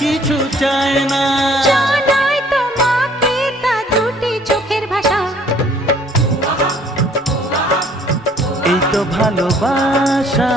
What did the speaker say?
কিছু চায় না। জানাই তোমাকে তা দুটি চোখের ভাষা। এই তো ভালোবাসা।